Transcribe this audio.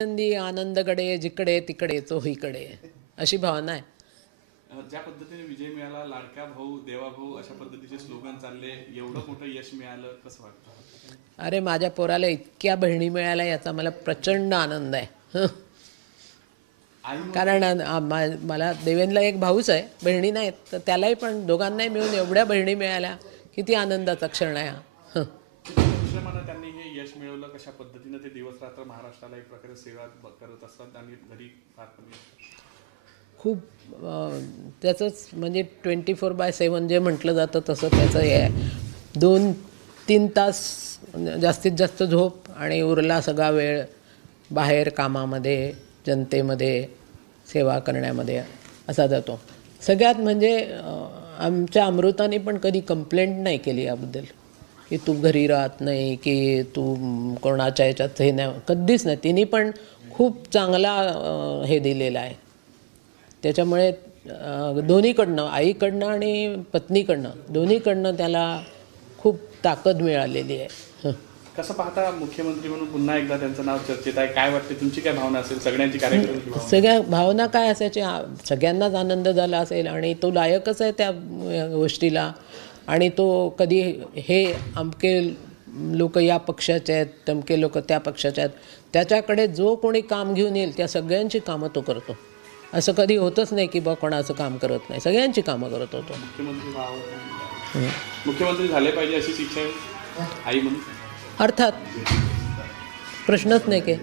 आनंदी आनंदकडे जिकडे तिकडे चोहीकडे अशी भावना आहे. ज्या पद्धतीने विजय मिळाला, लाडका भाऊ देवा भाऊ अशा पद्धतीचे स्लोगन चालले, एवढं मोठं यश मिळालं, कसं वाटतं? अरे माझ्या पोराला इतक्या बहिणी मिळाल्या याचा मला प्रचंड आनंद आहे. कारण मला देवेंद्रला एक भाऊच आहे, बहिणी नाहीत, तर त्यालाही पण दोघांनाही मिळून एवढ्या बहिणी मिळाल्या, किती आनंदाचा क्षण आहे हा. परिश्रमानं त्यांनी हे यश मिळवलं, कशा पद्धतीनं ते दिवस रात्र महाराष्ट्राला एक प्रकारे सेवा करत असतात आणि घरी फार खूप त्याचंच म्हणजे 24/7 जे म्हटलं जातं तसं त्याचं हे आहे. 2-3 तास जास्तीत जास्त झोप आणि उरला सगळा वेळ बाहेर कामामध्ये, जनतेमध्ये सेवा करण्यामध्ये असा जातो. सगळ्यात म्हणजे आमच्या अमृताने पण कधी कंप्लेंट नाही केली याबद्दल की तू घरी राहत नाही, की तू कोणाच्या ह्याच्यात हे नाही, कधीच नाही. तिने पण खूप चांगला हे दिलेला आहे. त्याच्यामुळे दोन्हीकडनं, आईकडनं आणि पत्नीकडनं, दोन्हीकडनं त्याला खूप ताकद मिळालेली आहे. कसं पाहता मुख्यमंत्री म्हणून पुन्हा एकदा त्यांचं नाव चर्चेत आहे? काय वाटते, तुमची काय भावना असेल? सगळ्यांची कार्यक्रमाची भावना? सगळ्या भावना काय असायची, सगळ्यांनाच आनंद झाला असेल आणि तो लायकच आहे त्या गोष्टीला. आणि तो कधी हे अमके लोक या पक्षाचे आहेत, तमके लोक त्या पक्षाचे आहेत, त्याच्याकडे जो कोणी काम घेऊन येईल त्या सगळ्यांची कामं तो करतो. असं कधी होतच नाही की बा कोणाचं काम करत नाही, सगळ्यांची कामं करत होतो. मुख्यमंत्री झाले पाहिजे अशीच इच्छा आहे आई म्हणून? अर्थात प्रश्नच नाही की